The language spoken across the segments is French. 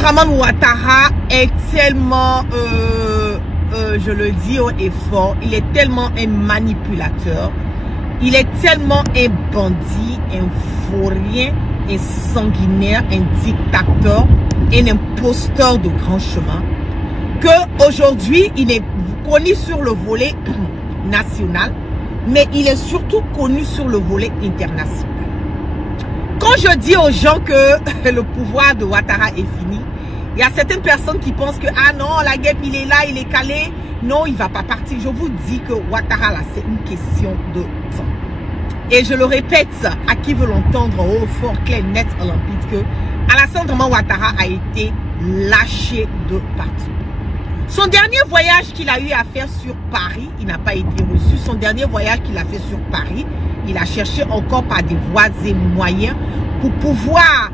Dramane Ouattara est tellement, je le dis haut et fort, il est tellement un manipulateur, il est tellement un bandit, un vaurien, un sanguinaire, un dictateur, un imposteur de grand chemin, que aujourd'hui il est connu sur le volet national, mais il est surtout connu sur le volet international. Quand je dis aux gens que le pouvoir de Ouattara est fini, il y a certaines personnes qui pensent que ah non, la guêpe il est là, il est calé. Non, il ne va pas partir. Je vous dis que Ouattara là, c'est une question de temps. Et je le répète à qui veut l'entendre haut, fort, clair, net, limpide, que Alassane Dramane Ouattara a été lâché de partout. Son dernier voyage qu'il a eu à faire sur Paris, il n'a pas été reçu. Son dernier voyage qu'il a fait sur Paris, il a cherché encore par des voies et moyens pour pouvoir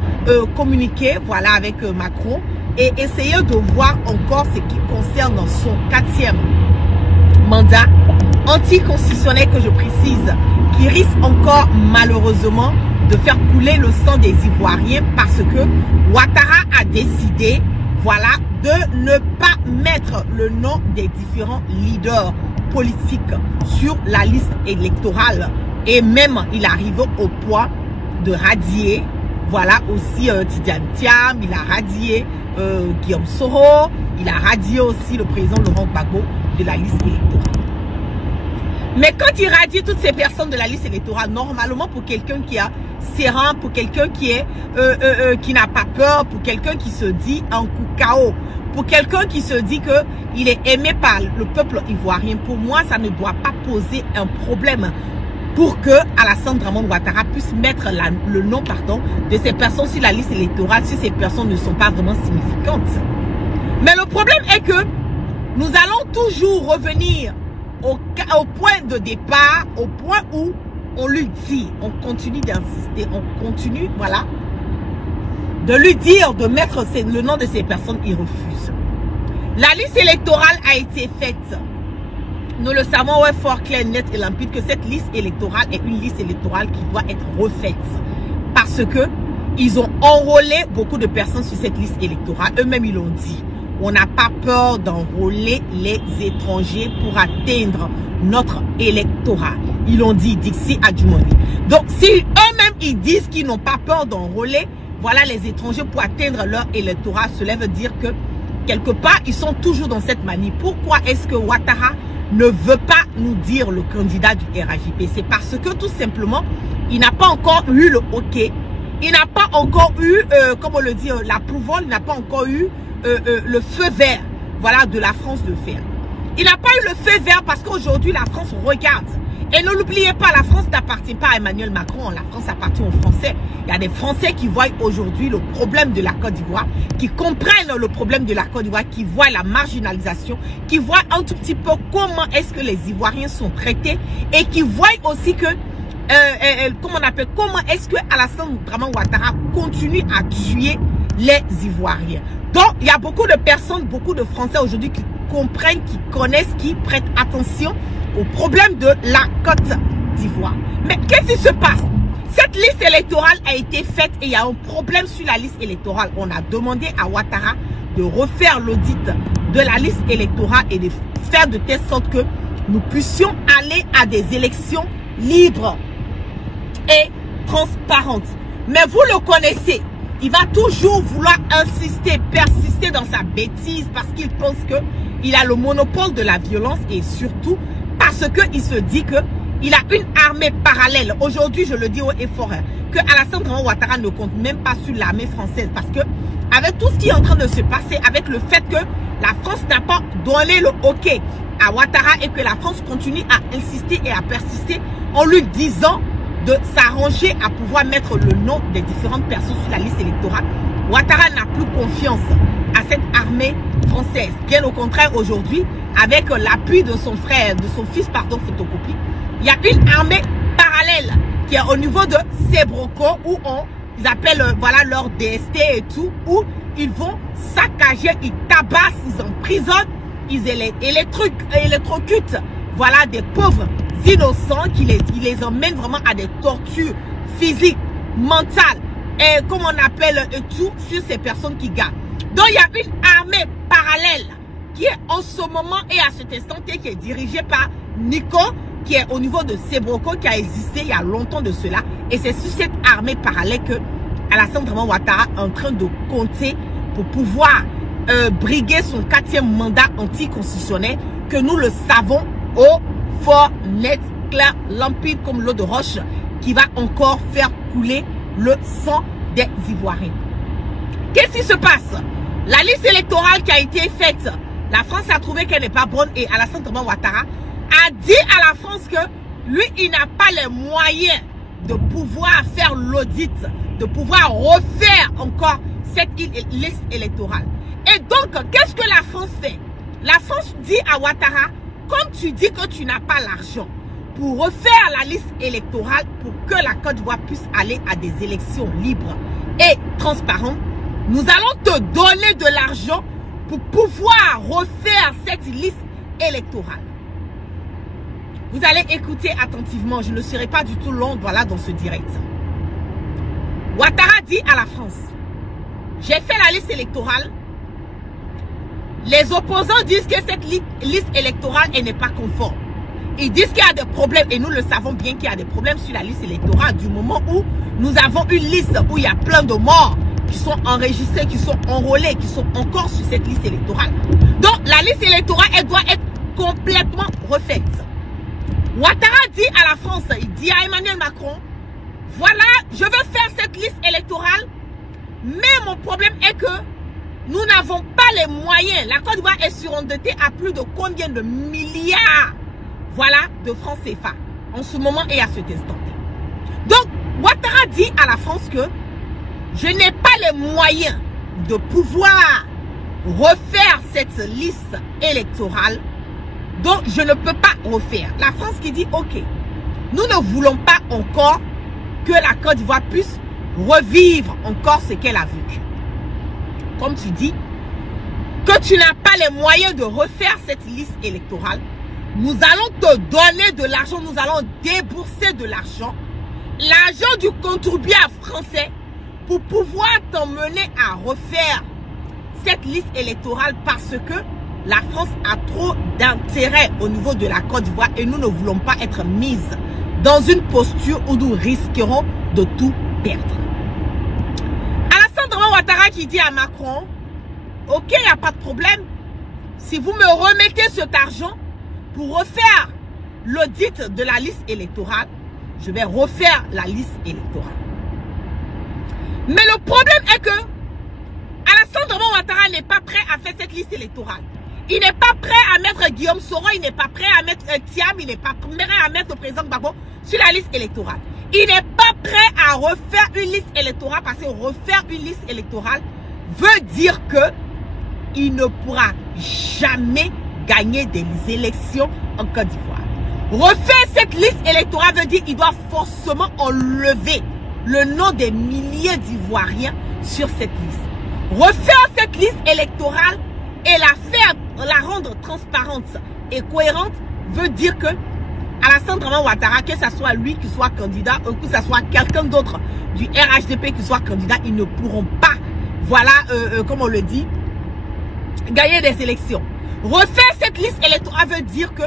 communiquer, voilà, avec Macron et essayer de voir encore ce qui concerne son 4e mandat anticonstitutionnel que je précise, qui risque encore malheureusement de faire couler le sang des Ivoiriens parce que Ouattara a décidé, voilà, de ne pas mettre le nom des différents leaders politiques sur la liste électorale. Et même, il arrive au point de radier, voilà, aussi Tidiane Thiam, il a radié Guillaume Soro, il a radié aussi le président Laurent Gbagbo de la liste électorale. Mais quand il radie toutes ces personnes de la liste électorale, normalement pour quelqu'un qui a serein, pour quelqu'un qui est qui n'a pas peur, pour quelqu'un qui se dit en coup KO, pour quelqu'un qui se dit que il est aimé par le peuple ivoirien, pour moi ça ne doit pas poser un problème pour que Alassane Dramane Ouattara puisse mettre le nom de ces personnes sur la liste électorale si ces personnes ne sont pas vraiment significantes. Mais le problème est que nous allons toujours revenir au point de départ, au point où on lui dit, on continue d'insister, on continue, voilà, de lui dire de mettre le nom de ces personnes, il refuse. La liste électorale a été faite. Nous le savons, ouais, fort clair, net et limpide, que cette liste électorale est une liste électorale qui doit être refaite. Parce que ils ont enrôlé beaucoup de personnes sur cette liste électorale. Eux-mêmes, ils l'ont dit. On n'a pas peur d'enrôler les étrangers pour atteindre notre électorat. Ils l'ont dit, Dixie Adjumoni. Donc, si eux-mêmes, ils disent qu'ils n'ont pas peur d'enrôler, voilà, les étrangers pour atteindre leur électorat, cela veut dire que, quelque part, ils sont toujours dans cette manie. Pourquoi est-ce que Ouattara ne veut pas nous dire le candidat du RHJP? C'est parce que tout simplement, il n'a pas encore eu le OK. Il n'a pas encore eu, comment le dire, l'approval, il n'a pas encore eu le feu vert, voilà, de la France de faire. Il n'a pas eu le feu vert parce qu'aujourd'hui, la France regarde. Et ne l'oubliez pas, la France n'appartient pas à Emmanuel Macron, la France appartient aux Français. Il y a des Français qui voient aujourd'hui le problème de la Côte d'Ivoire, qui comprennent le problème de la Côte d'Ivoire, qui voient la marginalisation, qui voient un tout petit peu comment est-ce que les Ivoiriens sont traités et qui voient aussi que, comment est-ce que Alassane Dramane Ouattara continue à tuer les Ivoiriens. Donc, il y a beaucoup de personnes, beaucoup de Français aujourd'hui qui comprennent, qui connaissent, qui prêtent attention au problème de la Côte d'Ivoire. Mais qu'est-ce qui se passe? Cette liste électorale a été faite et il y a un problème sur la liste électorale. On a demandé à Ouattara de refaire l'audit de la liste électorale et de faire de telle sorte que nous puissions aller à des élections libres et transparentes. Mais vous le connaissez, il va toujours vouloir insister, persister dans sa bêtise parce qu'il pense qu'il a le monopole de la violence et surtout parce qu'il se dit qu'il a une armée parallèle. Aujourd'hui, je le dis haut et fort, que Alassane Dramane Ouattara ne compte même pas sur l'armée française parce que avec tout ce qui est en train de se passer, avec le fait que la France n'a pas donné le OK à Ouattara et que la France continue à insister et à persister en lui disant de s'arranger à pouvoir mettre le nom des différentes personnes sur la liste électorale, Ouattara n'a plus confiance à cette armée française. Bien au contraire, aujourd'hui, avec l'appui de son frère, de son fils, pardon, photocopie, il y a une armée parallèle qui est au niveau de Sébroko où ils appellent, voilà, leur DST et tout, où ils vont saccager, ils tabassent, ils emprisonnent, ils électrocutent, voilà, des pauvres innocents qui les emmènent vraiment à des tortures physiques, mentales, et comme on appelle tout sur ces personnes qui gardent. Donc il y a une armée parallèle qui est en ce moment et à cet instant qui est dirigée par Nico, qui est au niveau de Sebroko, qui a existé il y a longtemps de cela. Et c'est sur cette armée parallèle que Alassane Dramane Ouattara est en train de compter pour pouvoir briguer son 4e mandat anticonstitutionnel, que nous le savons au fort, net, clair, limpide comme l'eau de roche, qui va encore faire couler le sang des Ivoiriens. Qu'est-ce qui se passe? La liste électorale qui a été faite, la France a trouvé qu'elle n'est pas bonne et Alassane Dramane Ouattara a dit à la France que lui, il n'a pas les moyens de pouvoir faire l'audit, de pouvoir refaire encore cette liste électorale. Et donc, qu'est-ce que la France fait? La France dit à Ouattara, comme tu dis que tu n'as pas l'argent pour refaire la liste électorale pour que la Côte d'Ivoire puisse aller à des élections libres et transparentes, nous allons te donner de l'argent pour pouvoir refaire cette liste électorale. Vous allez écouter attentivement, je ne serai pas du tout long, voilà, dans ce direct. Ouattara dit à la France, j'ai fait la liste électorale. Les opposants disent que cette liste électorale n'est pas conforme. Ils disent qu'il y a des problèmes et nous le savons bien qu'il y a des problèmes sur la liste électorale du moment où nous avons une liste où il y a plein de morts qui sont enregistrés, qui sont enrôlés, qui sont encore sur cette liste électorale. Donc la liste électorale, elle doit être complètement refaite. Ouattara dit à la France, il dit à Emmanuel Macron, voilà, je veux faire cette liste électorale, mais mon problème est que nous n'avons pas les moyens. La Côte d'Ivoire est surendettée à plus de combien de milliards, voilà, de francs CFA en ce moment et à cet instant. Donc, Ouattara dit à la France que je n'ai pas les moyens de pouvoir refaire cette liste électorale, donc je ne peux pas refaire. La France qui dit, ok, nous ne voulons pas encore que la Côte d'Ivoire puisse revivre encore ce qu'elle a vécu. Comme tu dis, que tu n'as pas les moyens de refaire cette liste électorale, nous allons te donner de l'argent, nous allons débourser de l'argent, l'argent du contribuable français, pour pouvoir t'emmener à refaire cette liste électorale parce que la France a trop d'intérêt au niveau de la Côte d'Ivoire et nous ne voulons pas être mises dans une posture où nous risquerons de tout perdre. Alassane Dramane Ouattara qui dit à Macron, ok, il n'y a pas de problème, si vous me remettez cet argent pour refaire l'audit de la liste électorale, je vais refaire la liste électorale. Mais le problème est que Alassane Dramane Ouattara n'est pas prêt à faire cette liste électorale. Il n'est pas prêt à mettre Guillaume Soro, il n'est pas prêt à mettre Thiam, il n'est pas prêt à mettre le président Gbagbo sur la liste électorale. Il n'est pas prêt à refaire une liste électorale parce que refaire une liste électorale veut dire que il ne pourra jamais gagner des élections en Côte d'Ivoire. Refaire cette liste électorale veut dire qu'il doit forcément enlever le nom des milliers d'Ivoiriens sur cette liste. Refaire cette liste électorale et la rendre transparente et cohérente veut dire que Alassane Dramane Ouattara, que ce soit lui qui soit candidat ou que ce soit quelqu'un d'autre du RHDP qui soit candidat, ils ne pourront pas, voilà, comme on le dit, gagner des élections. Refaire cette liste électorale veut dire que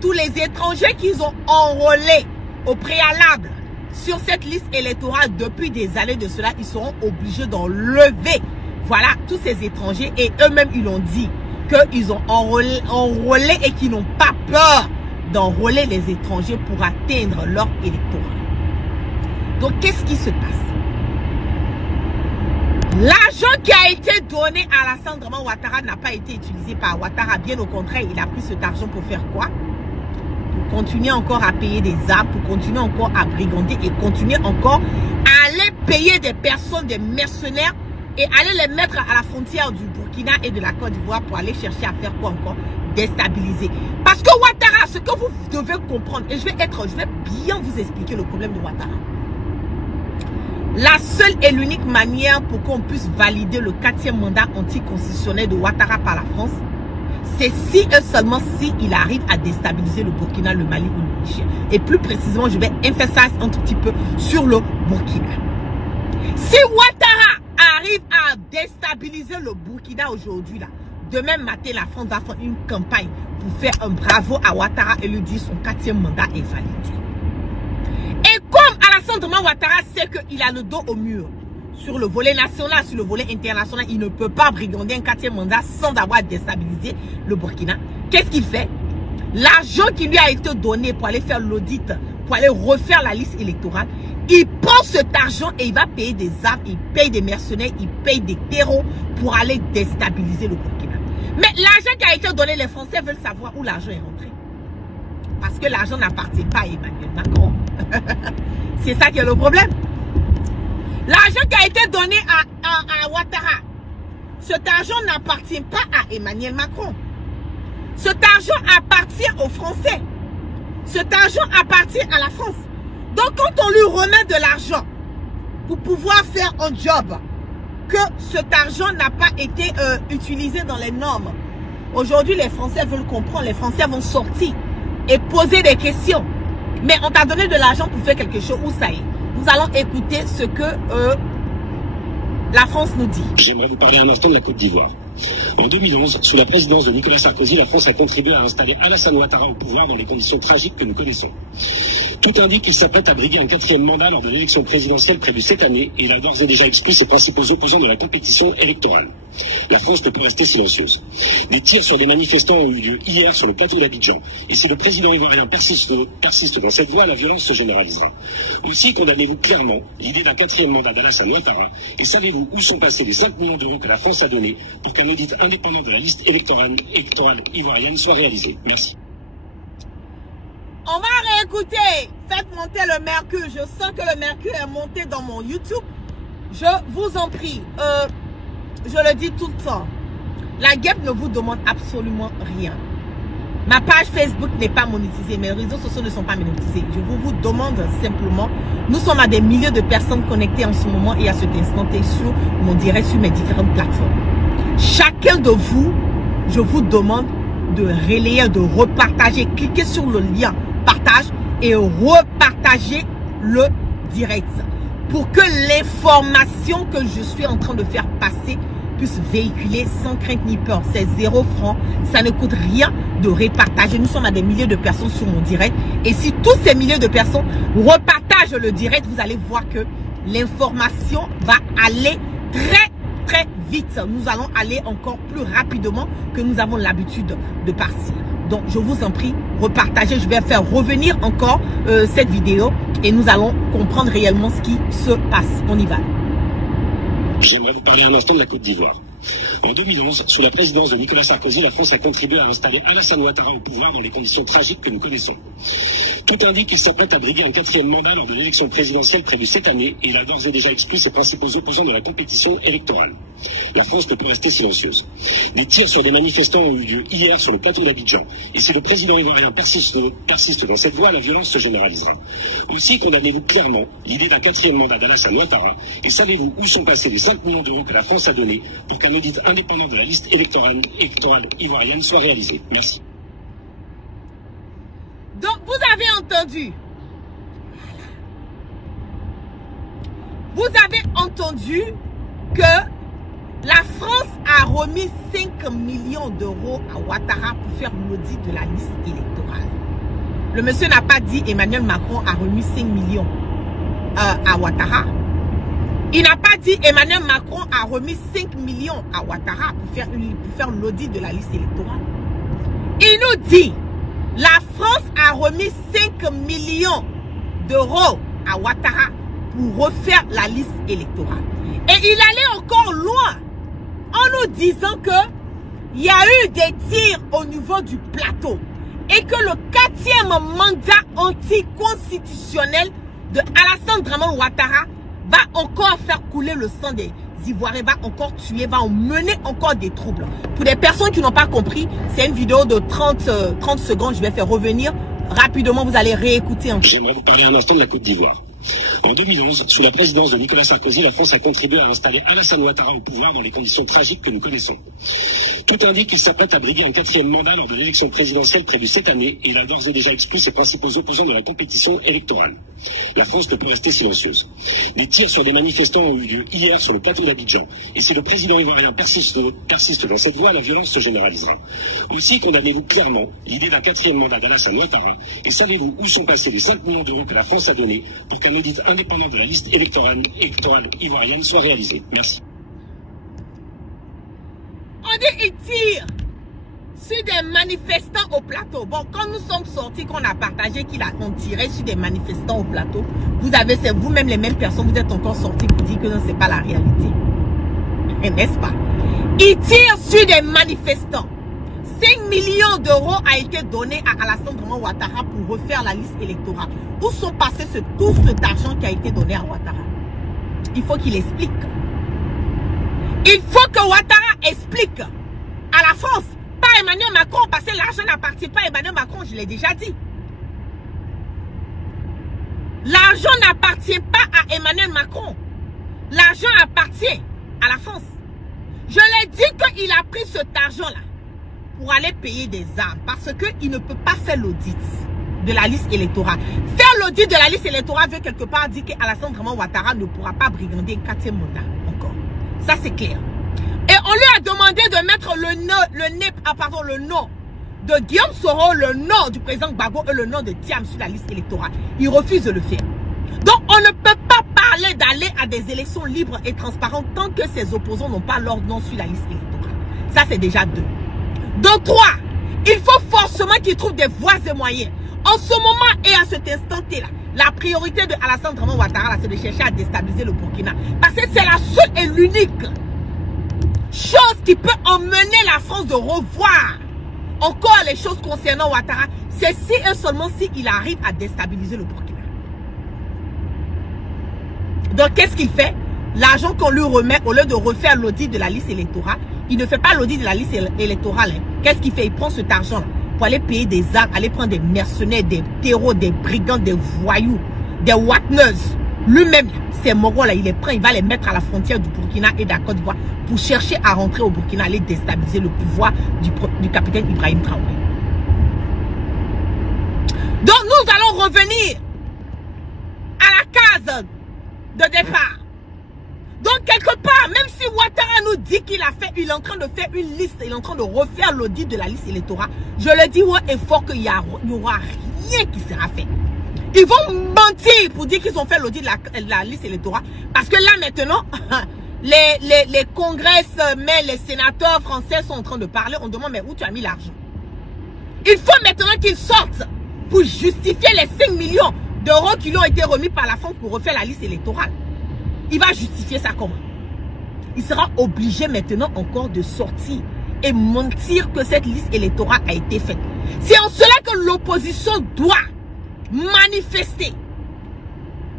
tous les étrangers qu'ils ont enrôlés au préalable sur cette liste électorale depuis des années de cela, ils seront obligés d'enlever, voilà, tous ces étrangers et eux-mêmes ils ont dit qu'ils ont enrôlé et qu'ils n'ont pas peur d'enrôler les étrangers pour atteindre leur électorat. Donc qu'est-ce qui se passe? L'argent qui a été donné à Alassane Dramane Ouattara n'a pas été utilisé par Ouattara. Bien au contraire, il a pris cet argent pour faire quoi? Pour continuer encore à payer des armes, pour continuer encore à brigander et continuer encore à aller payer des personnes, des mercenaires et aller les mettre à la frontière du Burkina et de la Côte d'Ivoire pour aller chercher à faire quoi encore? Déstabiliser. Parce que Ouattara, ce que vous devez comprendre, et je vais bien vous expliquer le problème de Ouattara. La seule et l'unique manière pour qu'on puisse valider le 4e mandat anticonstitutionnel de Ouattara par la France, c'est si et seulement si il arrive à déstabiliser le Burkina, le Mali ou le Niger. Et plus précisément, je vais emphasiser un tout petit peu sur le Burkina. Si Ouattara arrive à déstabiliser le Burkina aujourd'hui, là, demain matin, la France va faire une campagne pour faire un bravo à Ouattara et lui dire son 4e mandat est validé. Et comme Alassane Dramane Ouattara sait qu'il a le dos au mur, sur le volet national, sur le volet international, il ne peut pas brigander un 4e mandat sans avoir déstabilisé le Burkina. Qu'est-ce qu'il fait? L'argent qui lui a été donné pour aller faire l'audit, pour aller refaire la liste électorale, il prend cet argent et il va payer des armes, il paye des mercenaires, il paye des terreaux pour aller déstabiliser le Burkina. Mais l'argent qui a été donné, les Français veulent savoir où l'argent est rentré. Parce que l'argent n'appartient pas à Emmanuel Macron. C'est ça qui est le problème. L'argent qui a été donné à Ouattara, cet argent n'appartient pas à Emmanuel Macron. Cet argent appartient aux Français. Cet argent appartient à la France. Donc quand on lui remet de l'argent pour pouvoir faire un job, que cet argent n'a pas été utilisé dans les normes. Aujourd'hui, les Français veulent comprendre, les Français vont sortir et poser des questions. Mais on t'a donné de l'argent pour faire quelque chose, où ça y est? Nous allons écouter ce que la France nous dit. J'aimerais vous parler un instant de la Côte d'Ivoire. En 2011, sous la présidence de Nicolas Sarkozy, la France a contribué à installer Alassane Ouattara au pouvoir dans les conditions tragiques que nous connaissons. Tout indique qu'il s'apprête à briguer un 4e mandat lors de l'élection présidentielle prévue cette année et il a d'ores et déjà exclu ses principaux opposants de la compétition électorale. La France ne peut rester silencieuse. Des tirs sur des manifestants ont eu lieu hier sur le plateau d'Abidjan. Et si le président ivoirien persiste dans cette voie, la violence se généralisera. Aussi, condamnez-vous clairement l'idée d'un 4e mandat d'Alassane Ouattara et savez-vous où sont passés les 5 millions d'euros que la France a donnés pour qu'un audit indépendant de la liste électorale ivoirienne soit réalisé. Merci. On va réécouter. Faites monter le mercure. Je sens que le mercure est monté dans mon YouTube. Je vous en prie. Je le dis tout le temps. La guêpe ne vous demande absolument rien. Ma page Facebook n'est pas monétisée. Mes réseaux sociaux ne sont pas monétisés. Je vous demande simplement. Nous sommes à des milliers de personnes connectées en ce moment et à cet instant sur mon direct sur mes différentes plateformes. Chacun de vous, je vous demande de relayer, de repartager. Cliquez sur le lien partage et repartager le direct pour que l'information que je suis en train de faire passer puisse véhiculer sans crainte ni peur. C'est 0 francs, ça ne coûte rien de repartager. Nous sommes à des milliers de personnes sur mon direct et si tous ces milliers de personnes repartagent le direct, vous allez voir que l'information va aller très vite. Nous allons aller encore plus rapidement que nous avons l'habitude de partir. Donc je vous en prie, repartagez. Je vais faire revenir encore cette vidéo et nous allons comprendre réellement ce qui se passe. On y va. J'aimerais vous parler un instant de la Côte d'Ivoire. En 2011, sous la présidence de Nicolas Sarkozy, la France a contribué à installer Alassane Ouattara au pouvoir dans les conditions tragiques que nous connaissons. Tout indique qu'il s'apprête à briguer un 4e mandat lors de l'élection présidentielle prévue cette année et il a d'ores et déjà exclu ses principaux opposants de la compétition électorale. La France ne peut rester silencieuse. Des tirs sur des manifestants ont eu lieu hier sur le plateau d'Abidjan. Et si le président ivoirien persiste dans cette voie, la violence se généralisera. Aussi, condamnez-vous clairement l'idée d'un 4e mandat d'Alassane Ouattara et savez-vous où sont passés les 5 millions d'euros que la France a donnés pour qu'un audit indépendant de la liste électorale ivoirienne soit réalisé. Merci. Donc, vous avez entendu. Vous avez entendu que la France a remis 5 millions d'euros à Ouattara pour faire l'audit de la liste électorale. Le monsieur n'a pas dit Emmanuel Macron a remis 5 millions à Ouattara. Il n'a pas dit Emmanuel Macron a remis 5 millions à Ouattara pour faire l'audit de la liste électorale. Il nous dit la France a remis 5 millions d'euros à Ouattara pour refaire la liste électorale. Et il allait encore loin en nous disant que il y a eu des tirs au niveau du plateau et que le 4e mandat anticonstitutionnel de Alassane Dramane Ouattara va encore faire couler le sang des Ivoiriens, va encore tuer, va mener encore des troubles. Pour les personnes qui n'ont pas compris, c'est une vidéo de 30 secondes. Je vais faire revenir rapidement. Vous allez réécouter. J'aimerais vous parler un instant de la Côte d'Ivoire. En 2011, sous la présidence de Nicolas Sarkozy, la France a contribué à installer Alassane Ouattara au pouvoir dans les conditions tragiques que nous connaissons. Tout indique qu'il s'apprête à briguer un 4e mandat lors de l'élection présidentielle prévue cette année et il a d'ores et déjà exclu ses principaux opposants de la compétition électorale. La France ne peut rester silencieuse. Des tirs sur des manifestants ont eu lieu hier sur le plateau d'Abidjan. Et si le président ivoirien persiste dans cette voie, la violence se généralisera. Aussi condamnez-vous clairement l'idée d'un 4e mandat d'Alassane Ouattara et savez-vous où sont passés les 5 millions d'euros que la France a donnés pour qu'un audit indépendant de la liste électorale ivoirienne soit réalisé. Merci. On dit il tire sur des manifestants au plateau. Bon, quand nous sommes sortis, qu'on a partagé qu'on tirait sur des manifestants au plateau, c'est vous-même les mêmes personnes, vous êtes encore sortis pour dire que non, c'est pas la réalité. N'est-ce pas? Il tire sur des manifestants. 5 millions d'euros a été donné à Alassane Ouattara pour refaire la liste électorale. Où sont passés tout cet argent qui a été donné à Ouattara? Il faut qu'il explique. Il faut que Ouattara explique à la France, pas Emmanuel Macron, parce que l'argent n'appartient pas à Emmanuel Macron, je l'ai déjà dit. L'argent n'appartient pas à Emmanuel Macron. L'argent appartient à la France. Je l'ai dit qu'il a pris cet argent-là pour aller payer des armes, parce qu'il ne peut pas faire l'audit de la liste électorale. Faire l'audit de la liste électorale veut quelque part dire qu'Alassane Ouattara ne pourra pas brigander un 4e mandat encore. Ça, c'est clair. Et on lui a demandé de mettre le nom de Guillaume Soro, le nom du président Gbagbo et le nom de Thiam sur la liste électorale. Il refuse de le faire. Donc, on ne peut pas parler d'aller à des élections libres et transparentes tant que ses opposants n'ont pas leur nom sur la liste électorale. Ça, c'est déjà 2. Donc, 3, il faut forcément qu'il trouve des voies et moyens. En ce moment et à cet instant-là, la priorité de Alassane Ouattara, c'est de chercher à déstabiliser le Burkina. Parce que c'est la seule et l'unique chose qui peut emmener la France de revoir encore les choses concernant Ouattara. C'est si et seulement si il arrive à déstabiliser le Burkina. Donc, qu'est-ce qu'il fait? L'argent qu'on lui remet, au lieu de refaire l'audit de la liste électorale, il ne fait pas l'audit de la liste électorale. Qu'est-ce qu'il fait? Il prend cet argent pour aller payer des armes, aller prendre des mercenaires, des terreaux, des brigands, des voyous, des whackneuses. Lui-même, ces moraux-là, il les prend, il va les mettre à la frontière du Burkina et de la Côte d'Ivoire pour chercher à rentrer au Burkina, aller déstabiliser le pouvoir du capitaine Ibrahim Traoré. Donc, nous allons revenir à la case de départ. Donc, quelque part, même si Ouattara nous dit qu'il est en train de faire une liste, il est en train de refaire l'audit de la liste électorale, je le dis haut et fort qu'il n'y aura rien qui sera fait. Ils vont mentir pour dire qu'ils ont fait l'audit de la liste électorale. Parce que là, maintenant, les congrès, les sénateurs français sont en train de parler. On demande, mais où tu as mis l'argent? Il faut maintenant qu'ils sortent pour justifier les 5 millions d'euros qui lui ont été remis par la France pour refaire la liste électorale. Il va justifier ça comment? Il sera obligé maintenant encore de sortir et mentir que cette liste électorale a été faite. C'est en cela que l'opposition doit manifester.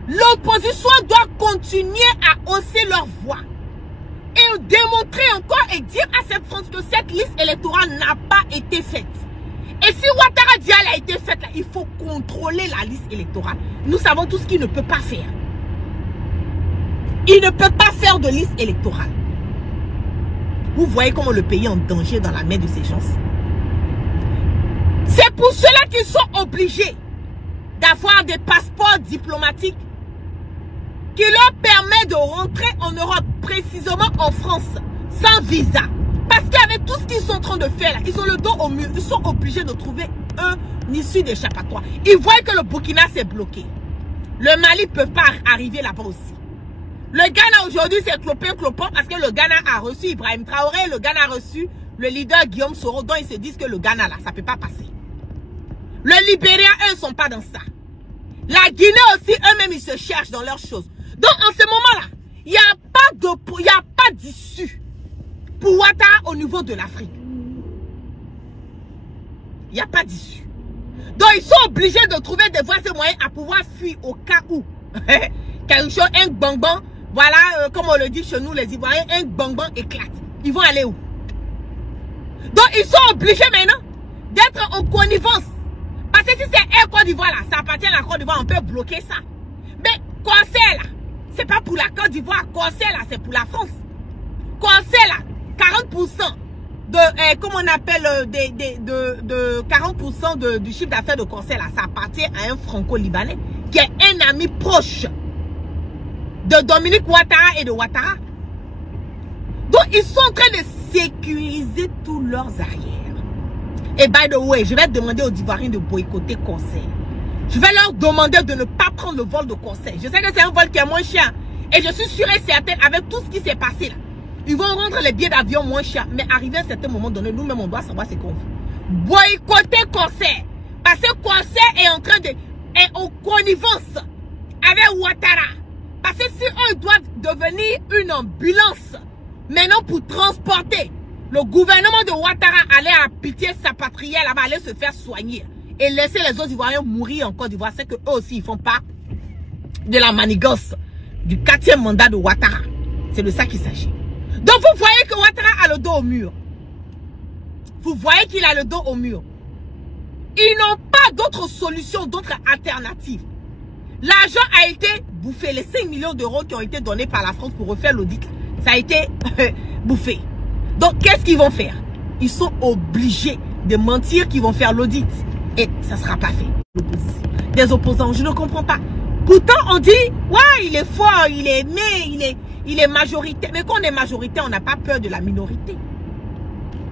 L'opposition doit continuer à hausser leur voix et démontrer encore et dire à cette France que cette liste électorale n'a pas été faite. Et si Ouattara dit qu'elle a été faite, il faut contrôler la liste électorale. Nous savons tout ce qu'il ne peut pas faire. Il ne peut pas faire de liste électorale. Vous voyez comment le pays est en danger dans la main de ces gens. C'est pour cela qu'ils sont obligés d'avoir des passeports diplomatiques qui leur permettent de rentrer en Europe, précisément en France, sans visa. Parce qu'avec tout ce qu'ils sont en train de faire, là, ils ont le dos au mur. Ils sont obligés de trouver une issue d'échappatoire. Ils voient que le Burkina s'est bloqué. Le Mali ne peut pas arriver là-bas aussi. Le Ghana aujourd'hui c'est clopin parce que le Ghana a reçu Ibrahim Traoré, le Ghana a reçu le leader Guillaume Soro, dont ils se disent que le Ghana là, ça ne peut pas passer. Le Libéria, eux, ne sont pas dans ça. La Guinée aussi, eux-mêmes, ils se cherchent dans leurs choses. Donc en ce moment-là, il n'y a pas d'issue pour Ouattara au niveau de l'Afrique. Il n'y a pas d'issue. Donc ils sont obligés de trouver des voies et moyens à pouvoir fuir au cas où quelque chose, un bang-bang, voilà, comme on le dit chez nous les Ivoiriens, un bang-bang éclate. Ils vont aller où? Donc ils sont obligés maintenant d'être en connivence. Parce que si c'est Air Côte d'Ivoire là, ça appartient à la Côte d'Ivoire, on peut bloquer ça. Mais Corsair là, c'est pas pour la Côte d'Ivoire, Corsair là, c'est pour la France. Corsair là, 40% comment on appelle, de 40% du chiffre d'affaires de concert, là, ça appartient à un franco-libanais qui est un ami proche de Dominique Ouattara et de Ouattara. Donc, ils sont en train de sécuriser tous leurs arrières. Et by the way, je vais demander aux Ivoiriens de boycotter concert. Je vais leur demander de ne pas prendre le vol de concert. Je sais que c'est un vol qui est moins cher. Et je suis sûre et certaine, avec tout ce qui s'est passé là, ils vont rendre les billets d'avion moins chers. Mais arrivé à un certain moment donné, nous-mêmes, on doit savoir ce qu'on veut. Boycotter concert. Parce que concert est en train de... est en connivence avec Ouattara. Parce que si eux doivent devenir une ambulance, maintenant pour transporter, le gouvernement de Ouattara allait à pitié sa patrie là-bas, allait se faire soigner. Et laisser les autres Ivoiriens mourir en Côte d'Ivoire. C'est qu'eux aussi, ils font pas de la manigance du 4e mandat de Ouattara. C'est de ça qu'il s'agit. Donc vous voyez que Ouattara a le dos au mur. Vous voyez qu'il a le dos au mur. Ils n'ont pas d'autre solution, d'autres alternatives. L'argent a été bouffé. Les 5 millions d'euros qui ont été donnés par la France pour refaire l'audit, ça a été bouffé. Donc qu'est-ce qu'ils vont faire? Ils sont obligés de mentir qu'ils vont faire l'audit. Et ça ne sera pas fait. Des opposants, je ne comprends pas. Pourtant, on dit, ouais, il est fort, il est aimé, il est majoritaire. Mais quand on est majoritaire, on n'a pas peur de la minorité.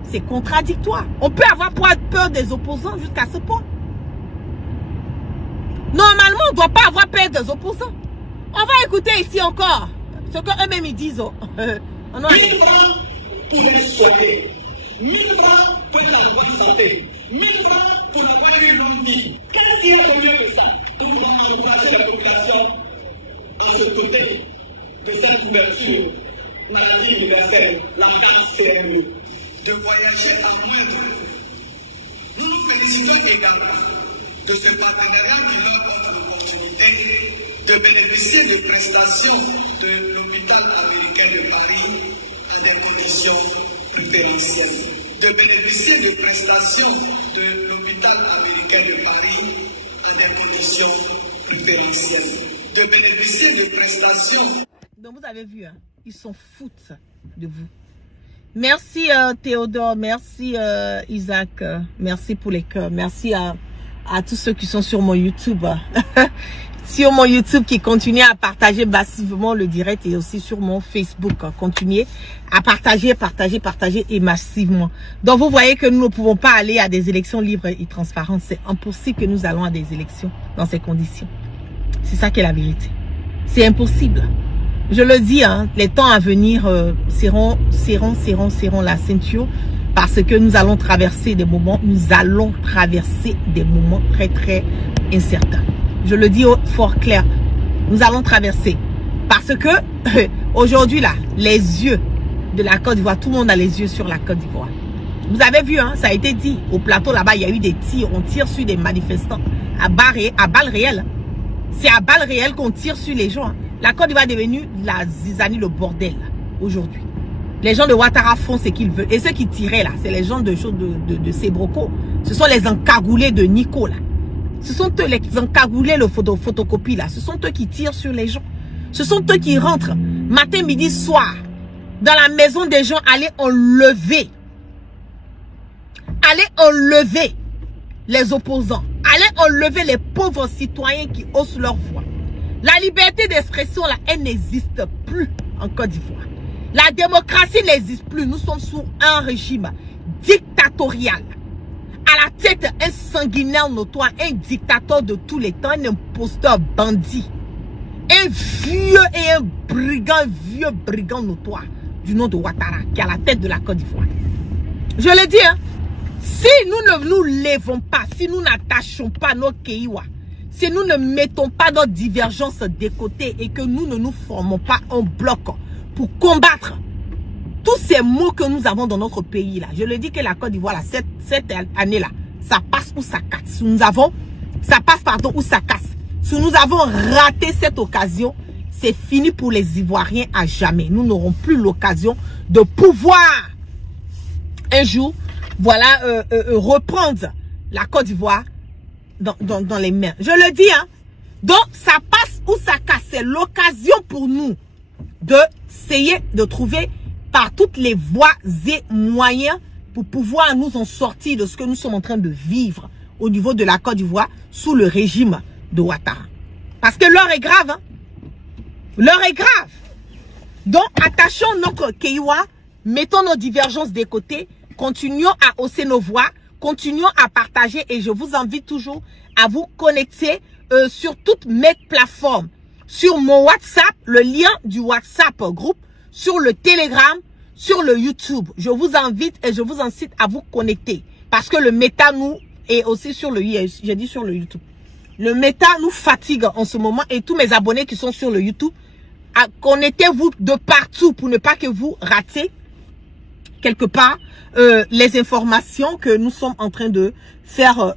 C'est contradictoire. On peut avoir peur des opposants jusqu'à ce point. Normalement, on ne doit pas avoir peur des opposants. On va écouter ici encore ce qu'eux-mêmes ils disent. On a... 1000 francs pour les soigner. 1000 francs pour avoir santé. 1000 francs pour avoir une longue vie. Qu'est-ce qu'il y a au mieux de ça? Pour encourager la population à se doter de cette couverture maladie universelle, la HCME, de voyager à moindre coût. Nous nous félicitons également de ce partenariat qui leur offre l'opportunité de bénéficier des prestations de l'hôpital américain de Paris à des conditions préférentielles. De bénéficier des prestations de l'hôpital américain de Paris à des conditions préférentielles. De bénéficier des prestations. Donc vous avez vu, hein, ils s'en foutent de vous. Merci Théodore, merci Isaac, merci pour les cœurs, merci à tous ceux qui sont sur mon YouTube. Sur mon YouTube qui continue à partager massivement le direct et aussi sur mon Facebook. Continuez à partager et massivement. Donc vous voyez que nous ne pouvons pas aller à des élections libres et transparentes. C'est impossible que nous allons à des élections dans ces conditions. C'est ça qui est la vérité. C'est impossible. Je le dis, hein, les temps à venir serront la ceinture parce que nous allons traverser des moments, très très incertains. Je le dis fort clair, nous allons traverser. Parce que aujourd'hui là, les yeux de la Côte d'Ivoire, tout le monde a les yeux sur la Côte d'Ivoire. Vous avez vu, hein, ça a été dit, au plateau là-bas, il y a eu des tirs, on tire sur des manifestants à balles réelles. C'est à balles réelles qu'on tire sur les gens. Hein. La Côte d'Ivoire est devenue la zizanie, le bordel aujourd'hui. Les gens de Ouattara font ce qu'ils veulent. Et ceux qui tiraient là, c'est les gens de Sébroko. Ce sont les encagoulés de Nico là. Ce sont eux les encagoulés, le photocopie là. Ce sont eux qui tirent sur les gens. Ce sont eux qui rentrent matin, midi, soir dans la maison des gens, aller enlever les opposants. Aller enlever les pauvres citoyens qui haussent leur voix. La liberté d'expression là, elle n'existe plus en Côte d'Ivoire. La démocratie n'existe plus. Nous sommes sous un régime dictatorial. À la tête, un sanguinaire notoire, un dictateur de tous les temps, un imposteur bandit. Un vieux brigand notoire du nom de Ouattara, qui est à la tête de la Côte d'Ivoire. Je le dis, hein, si nous ne nous lèvons pas, si nous n'attachons pas nos Keiwa, si nous ne mettons pas nos divergences de côté et que nous ne nous formons pas en bloc pour combattre tous ces maux que nous avons dans notre pays là. Je le dis que la Côte d'Ivoire, cette année-là, ça passe ou ça casse. Ça passe pardon ou ça casse. Si nous avons raté cette occasion, c'est fini pour les Ivoiriens à jamais. Nous n'aurons plus l'occasion de pouvoir un jour, voilà, reprendre la Côte d'Ivoire dans les mains. Je le dis, hein. Donc, ça passe ou ça casse. C'est l'occasion pour nous d'essayer de trouver par toutes les voies et moyens pour pouvoir nous en sortir de ce que nous sommes en train de vivre au niveau de la Côte d'Ivoire sous le régime de Ouattara. Parce que l'heure est grave. Hein? L'heure est grave. Donc, attachons notre Keiwa, mettons nos divergences de côté, continuons à hausser nos voix, continuons à partager et je vous invite toujours à vous connecter sur toutes mes plateformes. Sur mon WhatsApp, le lien du WhatsApp groupe, sur le Telegram, sur le YouTube. Je vous invite et je vous incite à vous connecter. Parce que le méta nous est aussi sur le j'ai dit sur le YouTube. Le méta nous fatigue en ce moment et tous mes abonnés qui sont sur le YouTube, connectez-vous de partout pour ne pas que vous ratez quelque part les informations que nous sommes en train de faire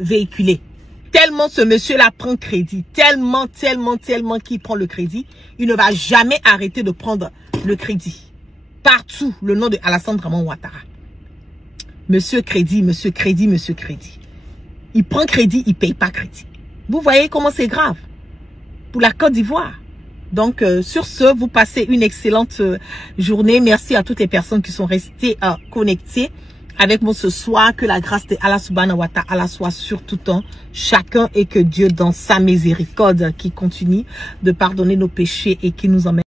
véhiculer. Tellement ce monsieur-là prend crédit, tellement qu'il prend le crédit, il ne va jamais arrêter de prendre le crédit. Partout, le nom de Alassane Draman Ouattara. Monsieur crédit, monsieur crédit, monsieur crédit. Il prend crédit, il paye pas crédit. Vous voyez comment c'est grave pour la Côte d'Ivoire. Donc, sur ce, vous passez une excellente journée. Merci à toutes les personnes qui sont restées connectées avec moi ce soir. Que la grâce de Allah subhanahu wa ta'ala soit sur tout temps, chacun, et que Dieu, dans sa miséricorde, qui continue de pardonner nos péchés et qui nous emmène